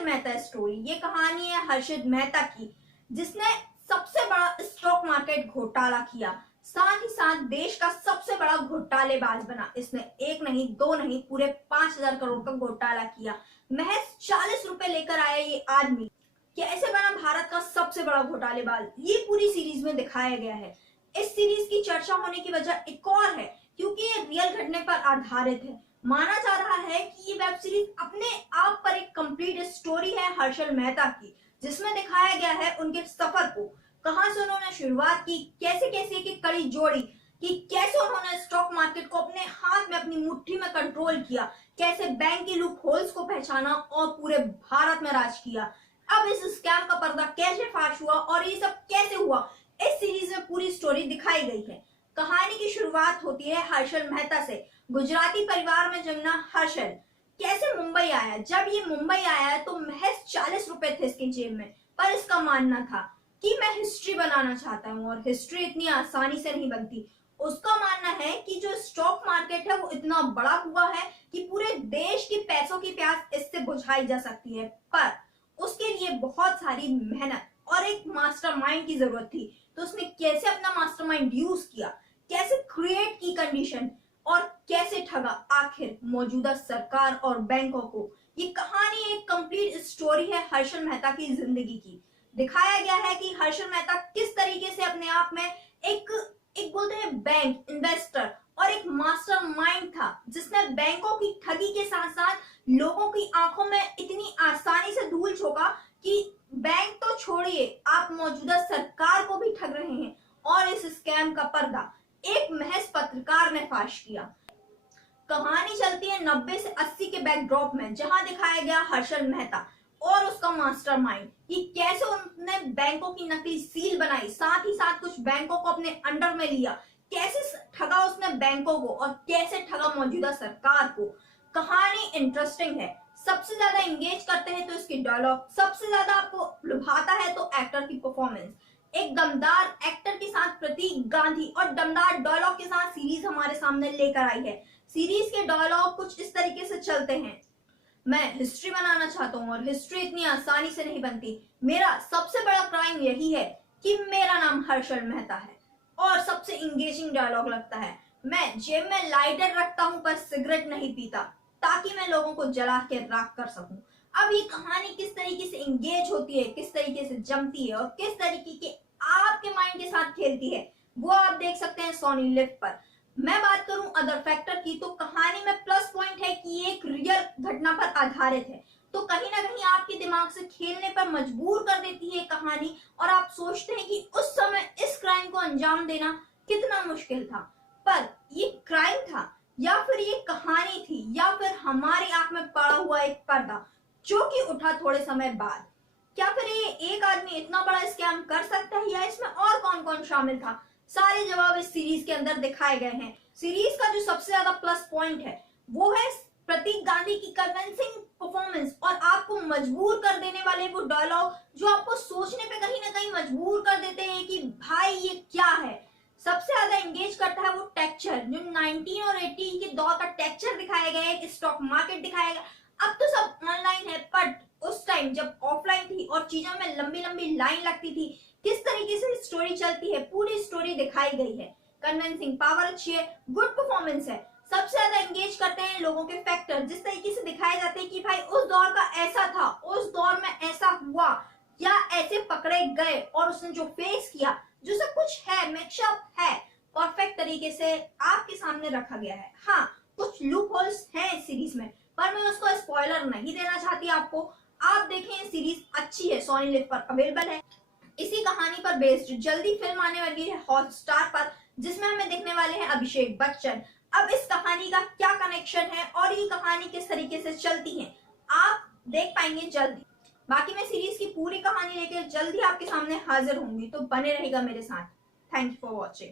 Harshal Mehta story. ये कहानी है हर्षित मेहता की, जिसने सबसे बड़ा स्टॉक मार्केट घोटाला किया, साथ ही साथ देश का सबसे बड़ा घोटालेबाज बना। इसने एक नहीं दो नहीं पूरे 5,000 करोड़ का घोटाला किया। महज 40 रुपए लेकर आया ये आदमी, कैसे बना भारत का सबसे बड़ा घोटालेबाज, ये पूरी सीरीज में दिखाया गया है। इस सीरीज की चर्चा होने की वजह एक और है, क्योंकि ये रियल घटने पर आधारित है। माना जा रहा है कि ये वेब सीरीज अपने आप पर एक कंप्लीट स्टोरी है हर्षल मेहता की, जिसमें दिखाया गया है उनके सफर को, कहां से उन्होंने शुरुआत की, कैसे कैसे की कड़ी जोड़ी, कि कैसे उन्होंने स्टॉक मार्केट को अपने हाथ में अपनी मुट्ठी में कंट्रोल किया, कैसे बैंक के लूप होल्स को पहचाना और पूरे भारत में राज किया। अब इस स्कैम का पर्दा कैसे फाश हुआ और ये सब कैसे हुआ, इस सीरीज में पूरी स्टोरी दिखाई गई है। कहानी की शुरुआत होती है हर्षल मेहता से। गुजराती परिवार में जन्मा हर्षल कैसे मुंबई आया। जब ये मुंबई आया तो महज 40 रुपए थे इसके जेब में, पर इसका मानना था कि मैं हिस्ट्री बनाना चाहता हूँ और हिस्ट्री इतनी आसानी से नहीं बनती। उसका मानना है कि जो स्टॉक मार्केट है वो इतना बड़ा हुआ है कि पूरे देश की पैसों की प्यास इससे बुझाई जा सकती है, पर उसके लिए बहुत सारी मेहनत और एक मास्टरमाइंड की जरूरत थी। तो उसने कैसे अपना मास्टरमाइंड यूज किया, कैसे क्रिएट की कंडीशन और कैसे ठगा आखिर मौजूदा सरकार और बैंकों को। ये कहानी एक कंप्लीट स्टोरी है हर्षल मेहता की जिंदगी की। दिखाया गया है कि हर्षल मेहता किस तरीके से अपने आप में एक बोलते हैं बैंक इन्वेस्टर और एक मास्टरमाइंड था, जिसने बैंकों की ठगी के साथ साथ लोगों की आंखों में इतनी आसानी से धूल झोंका कि बैंक तो छोड़िए, आप मौजूदा सरकार को भी ठग रहे हैं। और इस स्कैम का पर्दा एक महज पत्रकार ने फाश किया। कहानी चलती है 90 से 80 के बैकड्रॉप में, जहां दिखाया गया हर्षल मेहता और उसका मास्टरमाइंड कि कैसे उन्होंने बैंकों की नकली सील बनाई, साथ ही साथ कुछ बैंकों को अपने अंडर में लिया, कैसे ठगा उसने बैंकों को और कैसे ठगा मौजूदा सरकार को। कहानी इंटरेस्टिंग है, सबसे ज्यादा एंगेज करते हैं तो इसके डायलॉग, सबसे ज्यादा आपको लुभाता है तो एक्टर की परफॉर्मेंस। एक दमदार एक्टर के साथ प्रतीक गांधी और दमदार डायलॉग के साथ सीरीज हमारे सामने लेकर आई है। सीरीज के डायलॉग कुछ इस तरीके से चलते हैं, मैं हिस्ट्री बनाना चाहता हूँ और हिस्ट्री इतनी आसानी से नहीं बनती। मेरा सबसे बड़ा क्राइम यही है कि मेरा नाम हर्षल मेहता है। और सबसे इंगेजिंग डायलॉग लगता है, मैं जेब में लाइटर रखता हूँ पर सिगरेट नहीं पीता, ताकि मैं लोगों को जला के राख कर सकूं। अब ये कहानी किस तरीके से इंगेज होती है, किस तरीके से जमती है और किस तरीके के आपके माइंड के साथ खेलती है, वो आप देख सकते हैं सोनी लिव पर। मैं बात करूं अदर फैक्टर की, तो कहानी में प्लस पॉइंट है कि ये एक रियल घटना पर आधारित है, तो कहीं ना कहीं आपके दिमाग से खेलने पर मजबूर कर देती है कहानी, और आप सोचते हैं कि उस समय इस क्राइम को अंजाम देना कितना मुश्किल था। पर ये क्राइम था या फिर ये कहानी थी या फिर हमारी आंख में पड़ा हुआ एक पर्दा जो कि उठा थोड़े समय बाद। क्या फिर ये एक आदमी इतना बड़ा स्कैम कर सकता है या इसमें और कौन कौन शामिल था? सारे जवाब इस सीरीज के अंदर दिखाए गए हैं। सीरीज का जो सबसे ज्यादा प्लस पॉइंट है वो है प्रतीक गांधी की कन्विंसिंग परफॉर्मेंस और आपको मजबूर कर देने वाले वो डायलॉग जो आपको सोचने पे कहीं ना कहीं मजबूर कर देते हैं कि भाई ये क्या है। सबसे ज्यादा एंगेज करता है वो टेक्सचर, जो 19 और 80 के दौर का टेक्सचर दिखाया गया है, स्टॉक मार्केट दिखाया गया। अब तो सब ऑनलाइन है, बट उस टाइम जब ऑफलाइन थी और चीजों में लंबी लंबी लाइन लगती थी, किस तरीके से स्टोरी चलती है, पूरी स्टोरी दिखाई गई है। कन्विंसिंग पावर अच्छी है, गुड परफॉर्मेंस है। सबसे ज्यादा एंगेज करते हैं लोगों के फैक्टर, जिस तरीके से दिखाए जाते हैं कि भाई उस दौर का ऐसा था, उस दौर में ऐसा हुआ या ऐसे पकड़े गए और उसने जो फेस किया, जो सब कुछ है मिक्सअप है, परफेक्ट तरीके से आपके सामने रखा गया है। हाँ, कुछ लूप होल्स हैं इस सीरीज में, पर मैं उसको स्पॉइलर नहीं देना चाहती आपको। आप देखें, सीरीज अच्छी है, सोनी लिव पर अवेलेबल है। इसी कहानी पर बेस्ड जल्दी फिल्म आने वाली है हॉटस्टार पर, जिसमें हमें देखने वाले हैं अभिषेक बच्चन। अब इस कहानी का क्या कनेक्शन है और ये कहानी किस तरीके से चलती है, आप देख पाएंगे जल्दी। बाकी मैं सीरीज की पूरी कहानी लेकर जल्दी आपके सामने हाजिर होंगी, तो बने रहेगा मेरे साथ। Thank you for watching.